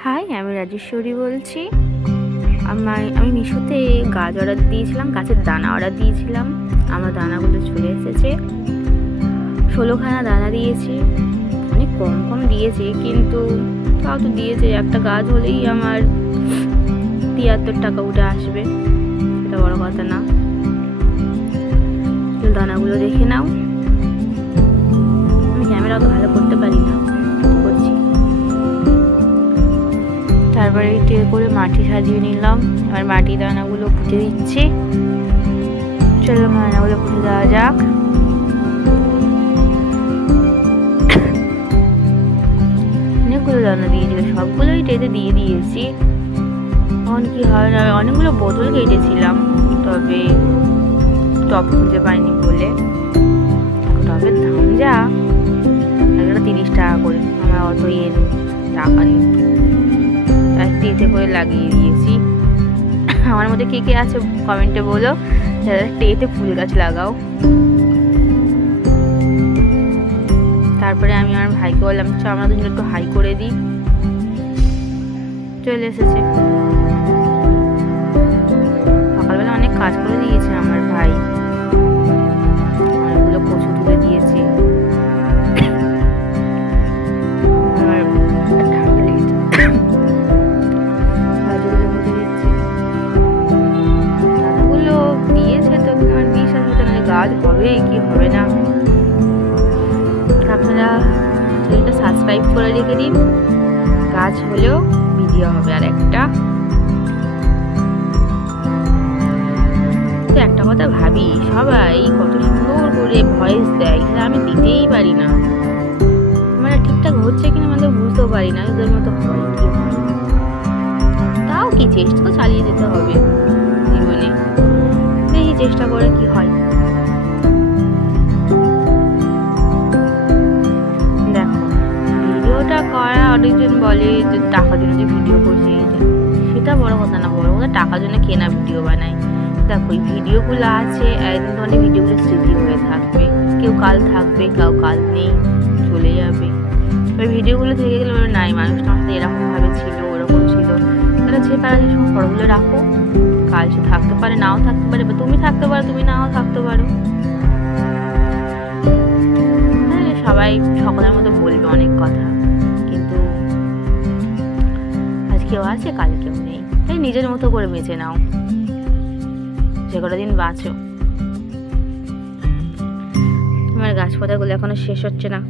High, আমি রাজেশ্বরী বলছি। আমি মিশোতে গাছ অর্ডার দিয়েছিলাম, গাছের দানা অর্ডার দিয়েছিলাম। আমার দানাগুলো চলে এসেছে। 16খানা দানা দিয়েছি, অনেক কম কম দিয়েছে, কিন্তু তাও তো দিয়েছে। একটা গাছ হলেই আমার 73 টাকা উঠে আসবে, সেটা বড় কথা না। দানাগুলো দেখে নাও। আমি ক্যামেরা অত ভালো করতে পারি না, করছি। তারপরে ট্রে করে মাটি সাজিয়ে নিলাম। এবার মাটি দানাগুলো পুঁতে দিচ্ছি। চলো দানাগুলো পুঁতে দেওয়া যাক। অনেকগুলো দানা দিয়েছিল, সবগুলোই ট্রেতে দিয়ে দিয়েছি। এখন কি হয় না, অনেকগুলো বোতল কেটেছিলাম, তবে টব খুঁজে পাইনি বলে। টবের দাম যা, একটা 30 টাকা করে। আমার অত টাকা নেই, তাই ট্রেতে করে লাগিয়ে দিয়েছি। আমার মধ্যে কে কে আছে কমেন্টে বলো, যারা ট্রেতে ফুল গাছ লাগাও। তারপরে আমি আমার ভাইকে বললাম, চ আমরা দুজন একটু হাই করে দিই। চলে এসেছে। সকালবেলা অনেক কাজ করে দিয়েছে আমার ভাই, অনেকগুলো কচু তুলে দিয়েছে। দানাগুলো দিয়েছে তো আমার বিশ্বাস হতো না গাছ হবে কি হবে না। আপনারা চ্যানেলটা সাবস্ক্রাইব করে রেখে দিন, গাছ হলেও ভিডিও হবে। আর একটা কথা ভাবি, সবাই কত সুন্দর করে ভয়েস দেয়, কিন্তু আমি দিতেই পারি না। মানে ঠিকঠাক হচ্ছে কিনা আমাদের বুঝতেও পারি না, ওদের মতো হয় কি হয়। তাও কি, চেষ্টা তো চালিয়ে যেতে হবে জীবনে, দেখি চেষ্টা করে কি হয়। দেখো, ভিডিওটা করা অনেকজন বলে যে টাকার জন্য যে ভিডিও করছি, সেটা বড় কথা না। বড় কথা টাকার জন্য কেনা ভিডিও বানাই। দেখো, এই ভিডিওগুলো আছে, একদিন ধরনের ভিডিওগুলো স্মৃতি হয়ে থাকবে। কেউ কাল থাকবে, কেউ কাল নেই, চলে যাবে। ওই ভিডিওগুলো থেকে গেলে নাই, মানুষটা আমার সাথে এরকমভাবে ছিল, ওরকম ছিল। তাহলে যে পারা যে সময় ফটোগুলো রাখো, কাল সে থাকতে পারে, নাও থাকতে পারে, বা তুমি থাকতে পারো, তুমি নাও থাকতে পারো। সবাই সকলের মতো বলবে অনেক কথা, কিন্তু আজ কেউ আছে, কাল কেউ নেই। তাই নিজের মতো করে বেঁচে নাও, যে কটা দিন বাঁচো। আমার গাছ পাতাগুলো এখনো শেষ হচ্ছে না।